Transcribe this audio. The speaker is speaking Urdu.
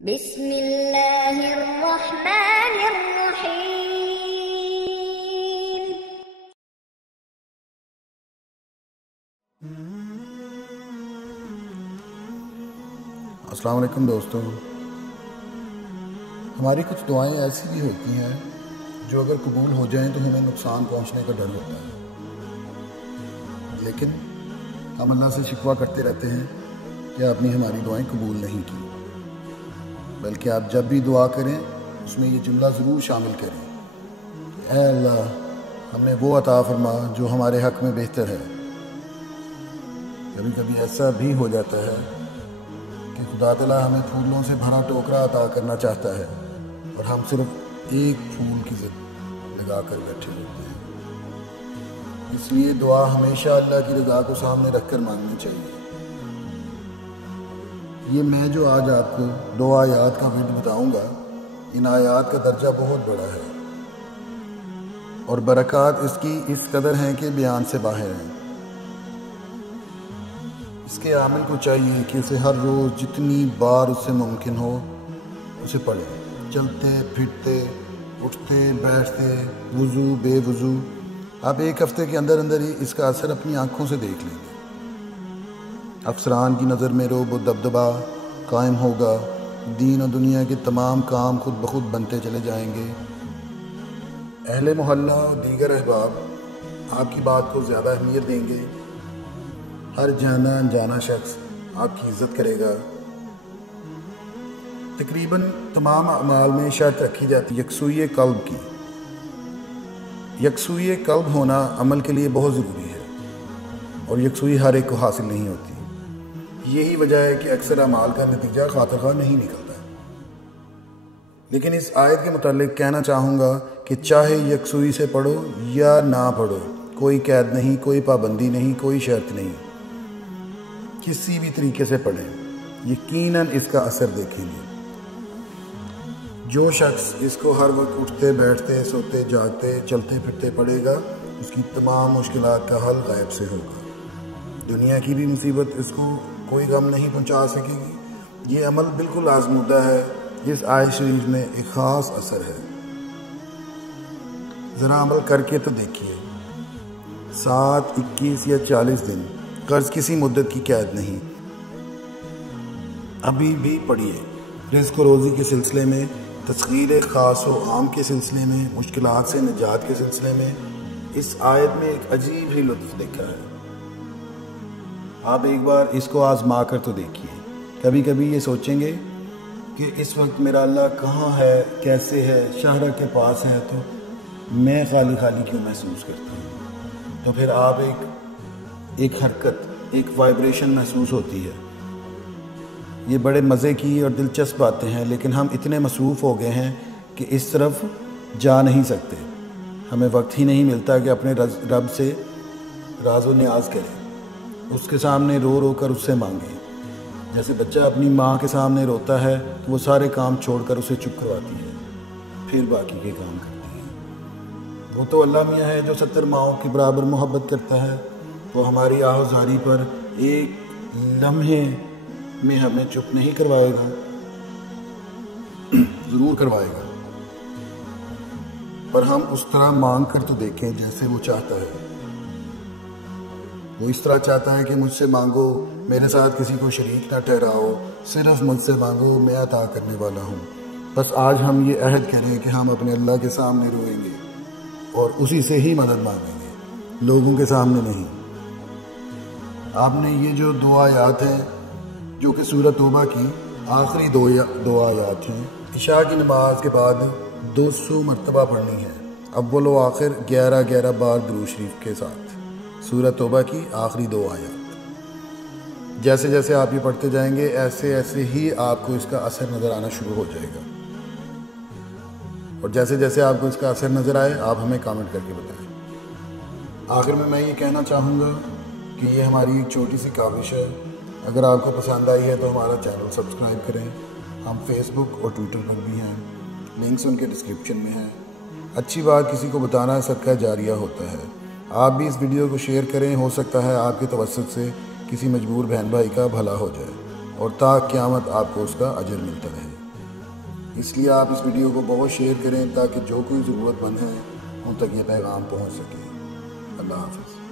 بسم اللہ الرحمن الرحیم۔ السلام علیکم دوستو، ہماری کچھ دعائیں ایسی بھی ہوتی ہیں جو اگر قبول ہو جائیں تو ہمیں نقصان پہنچنے کا ڈر ہوتا ہے، لیکن ہم اللہ سے شکوہ کرتے رہتے ہیں کہ آپ نے ہماری دعائیں قبول نہیں کی، بلکہ آپ جب بھی دعا کریں اس میں یہ جملہ ضرور شامل کریں، اے اللہ ہم نے وہ عطا فرما جو ہمارے حق میں بہتر ہے۔ کبھی کبھی ایسا بھی ہو جاتا ہے کہ خدا تعالیٰ ہمیں پھولوں سے بھرا ٹوکرا عطا کرنا چاہتا ہے اور ہم صرف ایک پھول کی ضد لگا کر بیٹھے ہوتے ہیں۔ اس لیے دعا ہمیشہ اللہ کی رضا کو سامنے رکھ کر مانگنی چاہیے۔ یہ میں جو آج آپ کو 2 آیات کا ورد بتاؤں گا، ان آیات کا درجہ بہت بڑا ہے اور برکات اس کی اس قدر ہیں کہ بیان سے باہر ہیں۔ اس کے عامل کو چاہیے کہ اسے ہر روز جتنی بار اس سے ممکن ہو اسے پڑھے، چلتے پھرتے اٹھتے بیٹھتے، وضو بے وضو۔ آپ ایک ہفتے کے اندر ہی اس کا اثر اپنی آنکھوں سے دیکھ لیں گے۔ افسران کی نظر میں رعب و دبدبا قائم ہوگا، دین و دنیا کے تمام کام خود بخود بنتے چلے جائیں گے۔ اہل محلہ اور دیگر احباب آپ کی بات کو زیادہ اہمیت دیں گے، ہر جانا انجانا شخص آپ کی عزت کرے گا۔ تقریباً تمام اعمال میں شرط رکھی جاتی یکسوئی قلب کی۔ یکسوئی قلب ہونا عمل کے لیے بہت ضروری ہے اور یکسوئی ہر ایک کو حاصل نہیں ہوتی۔ یہی وجہ ہے کہ اکثر اعمال کا نتیجہ خاطر خواہ نہیں نکلتا۔ لیکن اس آیت کے متعلق کہنا چاہوں گا کہ چاہے یکسوئی سے پڑھو یا نہ پڑھو، کوئی قید نہیں، کوئی پابندی نہیں، کوئی شرط نہیں، کسی بھی طریقے سے پڑھیں، یقیناً اس کا اثر دیکھیں گے۔ جو شخص اس کو ہر وقت اٹھتے بیٹھتے سوتے جاگتے چلتے پھرتے پڑھے گا، اس کی تمام مشکلات کا حل غیب سے ہوگا۔ دنیا کی بھی مصیبت اس کو کوئی غم نہیں پہنچا سکے گی۔ یہ عمل بالکل آزمودہ ہے، اس آیت شریف میں ایک خاص اثر ہے، ذرا عمل کر کے تو دیکھیے۔ 7، 21 یا 40 دن، قرض کسی مدت کی قید نہیں۔ ابھی بھی پڑھیے، رزق و روزی کے سلسلے میں، تسخیر خاص و عام کے سلسلے میں، مشکلات سے نجات کے سلسلے میں اس آیت میں ایک عجیب ہی لطف لکھا ہے۔ آپ ایک بار اس کو آزما کر تو دیکھیے۔ کبھی کبھی یہ سوچیں گے کہ اس وقت میرا اللہ کہاں ہے، کیسے ہے، شاہراہ کے پاس ہے، تو میں خالی خالی کیوں محسوس کرتا ہوں؟ تو پھر آپ ایک حرکت، ایک وائبریشن محسوس ہوتی ہے۔ یہ بڑے مزے کی اور دلچسپ باتیں ہیں، لیکن ہم اتنے مصروف ہو گئے ہیں کہ اس طرف جا نہیں سکتے۔ ہمیں وقت ہی نہیں ملتا کہ اپنے رب سے راز و نیاز کریں، اس کے سامنے رو رو کر اس سے مانگیں۔ جیسے بچہ اپنی ماں کے سامنے روتا ہے تو وہ سارے کام چھوڑ کر اسے چپ کرواتی ہے، پھر باقی کے کام کرتی ہے۔ وہ تو اللہ میاں ہے جو 70 ماؤں کے برابر محبت کرتا ہے، وہ ہماری آہوزاری پر ایک لمحے میں ہمیں چپ نہیں کروائے گا، ضرور کروائے گا، پر ہم اس طرح مانگ کر تو دیکھیں جیسے وہ چاہتا ہے۔ وہ اس طرح چاہتا ہے کہ مجھ سے مانگو، میرے ساتھ کسی کو شریک نہ ٹھہراؤ، صرف مجھ سے مانگو، میں عطا کرنے والا ہوں۔ بس آج ہم یہ عہد کریں کہ ہم اپنے اللہ کے سامنے روئیں گے اور اسی سے ہی مدد مانگیں گے، لوگوں کے سامنے نہیں۔ آپ نے یہ جو 2 آیات ہیں جو کہ سورۃ توبہ کی آخری 2 آیات ہیں، عشاء کی نماز کے بعد 200 مرتبہ پڑھنی ہے، اول و آخر 11 بار درود شریف کے ساتھ، سورۃ توبہ کی آخری 2 آیات۔ جیسے جیسے آپ یہ پڑھتے جائیں گے ایسے ہی آپ کو اس کا اثر نظر آنا شروع ہو جائے گا، اور جیسے جیسے آپ کو اس کا اثر نظر آئے آپ ہمیں کامنٹ کر کے بتائیں۔ آخر میں یہ کہنا چاہوں گا کہ یہ ہماری ایک چھوٹی سی کاوش ہے۔ اگر آپ کو پسند آئی ہے تو ہمارا چینل سبسکرائب کریں۔ ہم فیس بک اور ٹویٹر پر بھی ہیں، لنکس ان کے ڈسکرپشن میں ہیں۔ اچھی بات کسی کو بتانا صدقہ جاریہ ہوتا ہے۔ آپ بھی اس ویڈیو کو شیئر کریں، ہو سکتا ہے آپ کے توسط سے کسی مجبور بہن بھائی کا بھلا ہو جائے اور تا قیامت آپ کو اس کا اجر ملتا رہے۔ اس لیے آپ اس ویڈیو کو بہت شیئر کریں تاکہ جو کوئی ضرورت مند ہے ان تک یہ پیغام پہنچ سکے۔ اللہ حافظ۔